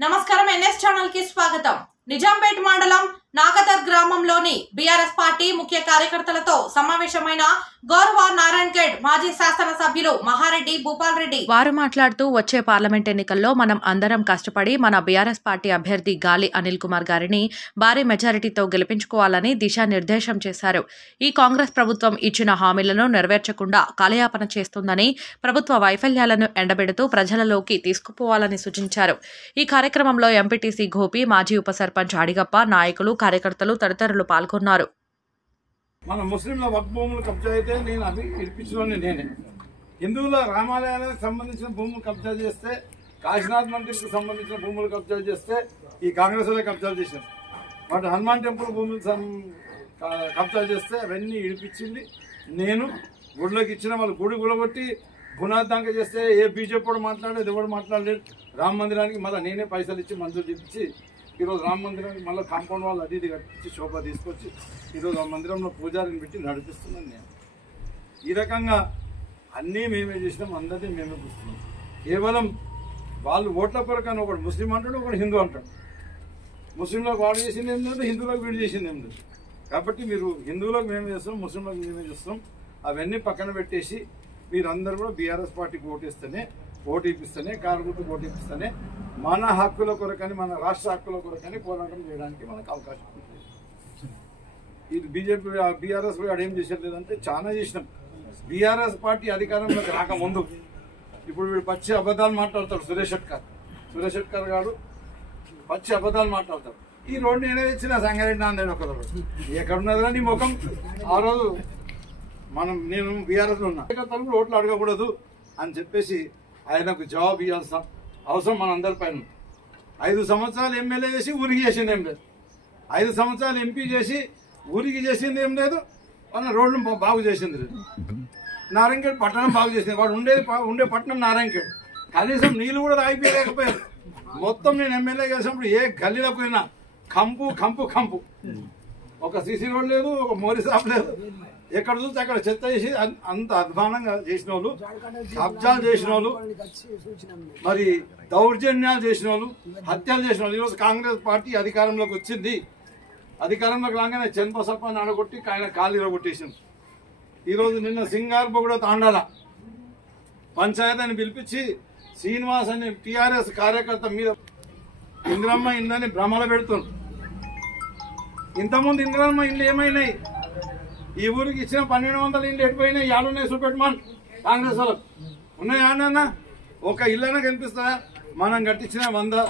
నమస్కారం NS channel కి స్వాగతం। నిజాంపేట్ మండలం నాగదర్ గ్రామంలోని బీఆర్ఎస్ పార్టీ ముఖ్య కార్యకర్తలతో సమావేశమైన గౌరవ నారాయణఖేడ్ మాజీ శాసన సభ్యులు మహారెడ్డి భూపాల్ రెడ్డి వారు మాట్లాడుతూ వచ్చే పార్లమెంట్ ఎన్నికల్లో మనం అందరం కష్టపడి మన బీఆర్ఎస్ పార్టీ అభ్యర్థి గాలి అనిల్ కుమార్ గారిని భారీ మెజారిటీతో గెలిపించుకోవాలని దిశానిర్దేశం చేశారు। ఈ కాంగ్రెస్ ప్రభుత్వం ఇచ్చిన హామీలను నెరవేర్చకుండా కాలయాపన చేస్తుందని, ప్రభుత్వ వైఫల్యాలను ఎండబెడుతూ ప్రజలలోకి తీసుకుపోవాలని సూచించారు। ఈ కార్యక్రమంలో ఎంపీటీసీ గోపి, మాజీ ఉప సర్పంచ్ అడిగప్ప, నాయకులు, కార్యకర్తలు తదితరులు పాల్గొన్నారు। మన ముస్లింల వక్ఫ్ భూములు కబ్జా అయితే నేను అది ఇప్పించలోని నేనే, హిందువుల రామాలయాలకు సంబంధించిన భూములు కబ్జా చేస్తే, కాశీనాథ్ మందిర్కు సంబంధించిన భూములు కబ్జా చేస్తే ఈ కాంగ్రెస్ వాళ్ళే కబ్జాలు చేశారు। వాటి హనుమాన్ టెంపుల్ భూములు కబ్జా చేస్తే అవన్నీ ఇడిపించింది నేను। గుడిలోకి ఇచ్చిన వాళ్ళు గుడి గులగొట్టి గుణార్థంగా చేస్తే ఏ బీజేపీ వాడు మాట్లాడలేదు, ఎవడు మాట్లాడలేదు। రామ మందిరానికి మళ్ళీ నేనే పైసలు ఇచ్చి మంజూరు చేయించి ఈరోజు రామ మందిరానికి మళ్ళీ కాంపౌండ్ వాళ్ళు అది ఇది కట్టించి శోభ తీసుకొచ్చి ఈరోజు ఆ మందిరంలో పూజారిని పెట్టి నడిపిస్తున్నాను నేను। ఈ రకంగా అన్నీ మేమే చేసినాం, అందరినీ మేమే చూస్తున్నాం। కేవలం వాళ్ళు ఓట్ల కొరకని ఒకడు ముస్లిం అంటాడు, ఒకడు హిందూ అంటాడు। ముస్లింలకు వాడు చేసింది ఏం లేదు, హిందువులకు వీడు చేసింది ఏం లేదు। కాబట్టి మీరు హిందువులకు మేమే చేస్తాం, ముస్లింలకు మేమే చేస్తాం, అవన్నీ పక్కన పెట్టేసి మీరందరూ కూడా బీఆర్ఎస్ పార్టీకి ఓటు ఇప్పిస్తేనే కార్మికులకు ఓటు ఇప్పిస్తేనే మన హక్కుల కొరకని, మన రాష్ట్ర హక్కుల కొరకని పోరాటం చేయడానికి మనకు అవకాశం ఉంటుంది। ఇది బీజేపీ బీఆర్ఎస్ వాడు ఏం చేసేట్లేదంటే చాలా చేసినాం। బీఆర్ఎస్ పార్టీ అధికారంలోకి రాకముందు ఇప్పుడు వీడు పచ్చి అబద్ధాలు మాట్లాడతాడు। సురేష్ షెట్కర్ గారు పచ్చి అబద్ధాలు మాట్లాడతాడు। ఈ రోడ్డు నేనే ఇచ్చిన సంగారెడ్డి నాందేడు ఒక రోజు ఎక్కడున్నదిరా నీ ముఖం? ఆ రోజు నేను బీఆర్ఎస్లో ఉన్నా, తలుపులు ఓట్లు అడగకూడదు అని చెప్పేసి ఆయనకు జవాబు ఇవ్వాల్సిన అవసరం మన అందరి పైన। 5 సంవత్సరాలు ఎమ్మెల్యే చేసి ఊరికి చేసింది ఏం లేదు, 5 సంవత్సరాలు ఎంపీ చేసి ఊరికి చేసింది ఏం లేదు, మన రోడ్లు బాగు చేసింది లేదు। నారాయణఖేడ్ పట్టణం బాగు చేసింది, వాడు ఉండే పట్టణం నారాయణఖేడ్, కనీసం నీళ్ళు కూడా తాగిపోయలేకపోయారు। మొత్తం నేను ఎమ్మెల్యే చేసినప్పుడు ఏ గల్లీలో పోయినా కంపు కంపు కంపు, ఒక సీసీ రోడ్ లేదు, ఒక మోరీ షాప్ లేదు, ఎక్కడ చూస్తే అక్కడ చెత్త చేసి అంత అధ్వానంగా చేసిన వాళ్ళు, కబ్జాలు చేసిన వాళ్ళు, మరి దౌర్జన్యాలు చేసిన వాళ్ళు, హత్యలు చేసిన వాళ్ళు। ఈరోజు కాంగ్రెస్ పార్టీ అధికారంలోకి వచ్చింది, అధికారంలోకి రాగానే చంపసప్పని అడగొట్టి ఆయన కాలు ఇరగొట్టేసింది। ఈరోజు నిన్న సింగార్బొగడ తాండాల పంచాయతీని పిలిపించి శ్రీనివాస్ అనే టీఆర్ఎస్ కార్యకర్త మీద ఇంద్రమ్మ ఇందని భ్రమలు పెడుతుంది। ఇంతకుముందు ఇంద్రమ్మ ఇండ్లు ఏమైనాయి? ఈ ఊరికి ఇచ్చిన 1200 ఇండ్లు ఎటుపోయినాయి? యాడున్నాయి చూపెట్టమని కాంగ్రెస్ వాళ్ళకు ఉన్నాయా అన్న? ఒక ఇల్లైనా కనిపిస్తుందా? మనం కట్టించిన 100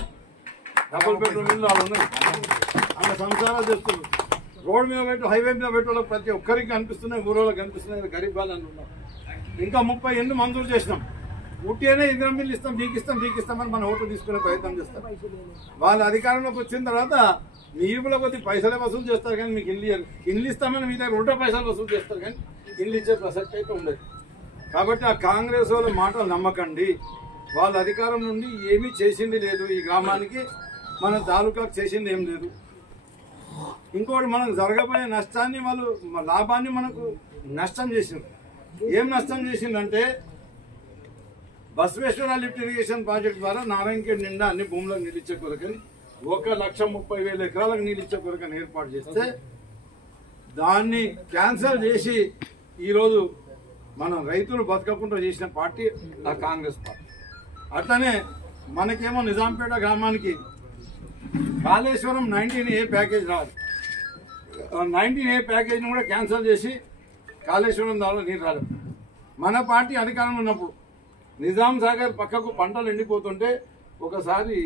డబుల్ బెడ్రూమ్ ఇల్లు వాళ్ళు ఉన్నాయి, అలా సంసారాలు చేస్తున్నారు। రోడ్ మీద పెట్టు, హైవే మీద పెట్టు, ప్రతి ఒక్కరికి కనిపిస్తున్నాయి, ఊరోళ్ళకి కనిపిస్తున్నాయి, గరీబ్ వాళ్ళని ఉన్నాం। ఇంకా 30 ఇండ్లు మంజూరు చేసినాం। ఉట్టినే ఇంద్రం బిల్లు ఇస్తాం, బీకిస్తామని మన ఓట్లు తీసుకునే ప్రయత్నం చేస్తాం। వాళ్ళ అధికారంలోకి వచ్చిన తర్వాత మీ ఇళ్ళ కొద్ది పైసలే వసూలు చేస్తారు, కానీ మీకు ఇల్లు ఇస్తామని మీ దగ్గర 100 పైసలు వసూలు చేస్తారు, కానీ ఇల్లు ఇచ్చే ప్రసక్తి అయితే ఉండదు। కాబట్టి ఆ కాంగ్రెస్ వాళ్ళ మాటలు నమ్మకండి। వాళ్ళ అధికారం నుండి ఏమీ చేసింది లేదు, ఈ గ్రామానికి మన తాలూకాకు చేసింది ఏం లేదు। ఇంకోటి మనకు జరగబోయే నష్టాన్ని వాళ్ళు లాభాన్ని మనకు నష్టం చేసింది। ఏం నష్టం చేసిందంటే బసవేశ్వర లిఫ్ట్ ఇరిగేషన్ ప్రాజెక్ట్ ద్వారా నారాయణఖేడ్ నిండా అన్ని భూములకు నీళ్ళు ఇచ్చే కొరకని 1,30,000 ఎకరాలకు నీళ్ళు ఇచ్చే కొరకని ఏర్పాటు చేస్తే దాన్ని క్యాన్సల్ చేసి ఈరోజు మనం రైతులు బతకకుండా చేసిన పార్టీ ఆ కాంగ్రెస్ పార్టీ। అట్లనే మనకేమో నిజాంపేట గ్రామానికి కాళేశ్వరం 19A ప్యాకేజ్ రాదు, 19A ప్యాకేజ్ని కూడా క్యాన్సల్ చేసి కాళేశ్వరం దానిలో నీరు రాలేదు। మన పార్టీ అధికారంలో ఉన్నప్పుడు నిజాం సాగర్ పక్కకు పంటలు ఎండిపోతుంటే ఒకసారి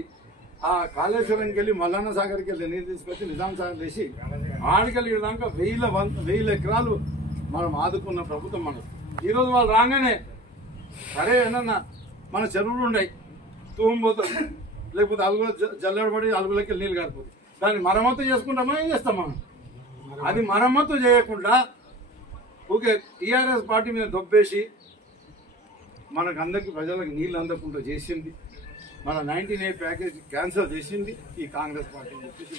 ఆ కాళేశ్వరంకి వెళ్ళి మల్లన్న సాగర్కి వెళ్ళి నీరు తీసుకొచ్చి నిజాం సాగర్ వేసి ఆడికెళ్ళి దాకా 1000 ఎకరాలు మనం ఆదుకున్న ప్రభుత్వం మనకు। ఈరోజు వాళ్ళు రాగానే సరే ఏమన్నా మన చెరువులు ఉన్నాయి, తూమిపోతుంది, లేకపోతే అలుగులో జల్లెడబడి అలుగులకి నీళ్ళు కారిపోతుంది, దాన్ని మరమ్మతు చేసుకుంటామా ఏం చేస్తాం మనం? అది మరమ్మతు చేయకుండా ఓకే టీఆర్ఎస్ పార్టీ మీద దొబ్బేసి మనకు అందరికీ ప్రజలకు నీళ్ళు అందకుండా చేసింది, మన 19A ప్యాకేజ్ క్యాన్సల్ చేసింది ఈ కాంగ్రెస్ పార్టీ అని చెప్పేసి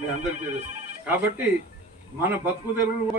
మీ అందరికీ తెలుసు। కాబట్టి మన బతుకు తెరువులు